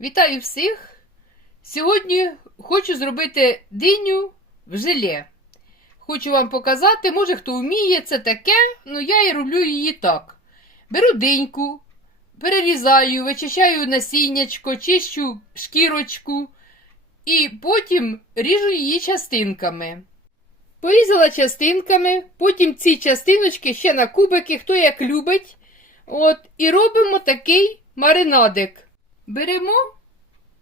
Вітаю всіх! Сьогодні хочу зробити диню в желе. Хочу вам показати, може хто вміє це таке, ну я і роблю її так. Беру диньку, перерізаю, вичищаю насіннячко, чищу шкірочку і потім ріжу її частинками. Порізала частинками, потім ці частиночки ще на кубики, хто як любить. От, і робимо такий маринадик. Беремо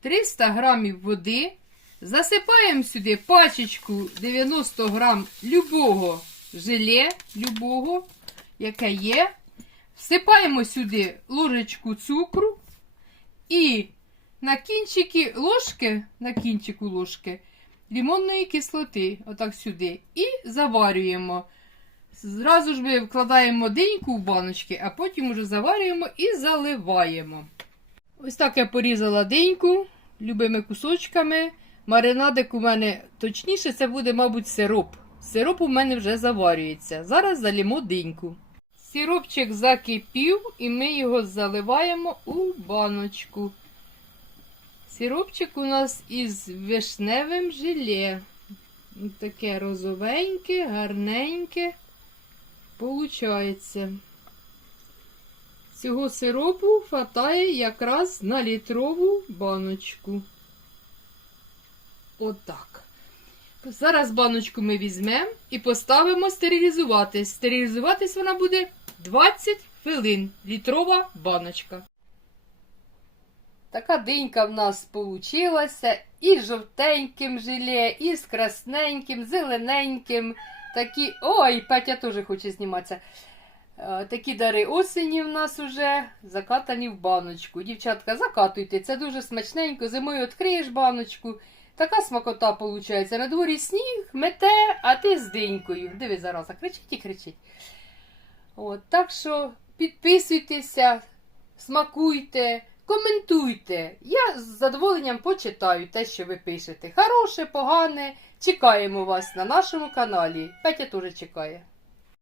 300 грамів води, засипаємо сюди пачечку 90 грам любого желе, любого, яке є. Всипаємо сюди ложечку цукру і на кінчики ложки, на кінчику ложки лимонної кислоти, отак сюди, і заварюємо. Зразу ж ми вкладаємо деньку в баночки, а потім уже заварюємо і заливаємо. Ось так я порізала деньку любими кусочками. Маринадик у мене точніше, це буде, мабуть, сироп. Сироп у мене вже заварюється. Зараз залімо деньку. Сиропчик закипів, і ми його заливаємо у баночку. Сиропчик у нас із вишневим желе. Таке розовеньке, гарненьке. Получається. Цього сиропу хватає якраз на літрову баночку. Отак. Зараз баночку ми візьмемо і поставимо стерилізуватись. Стерилізуватись вона буде 20 хвилин. Літрова баночка. Така динька в нас получилася і з жовтеньким желе, і з красненьким, зелененьким. Такі. Ой, Петя теж хоче зніматися. Е, Такі дари осені в нас уже закатані в баночку. Дівчатка, закатуйте, це дуже смачненько. Зимою відкриєш баночку. Така смакота виходить. На дворі сніг, мете, а ти з динькою. Диви, зараза, кричить і кричить. От, так що підписуйтеся, смакуйте, коментуйте. Я з задоволенням почитаю те, що ви пишете. Хороше, погане. Чекаємо вас на нашому каналі. Петя теж чекає.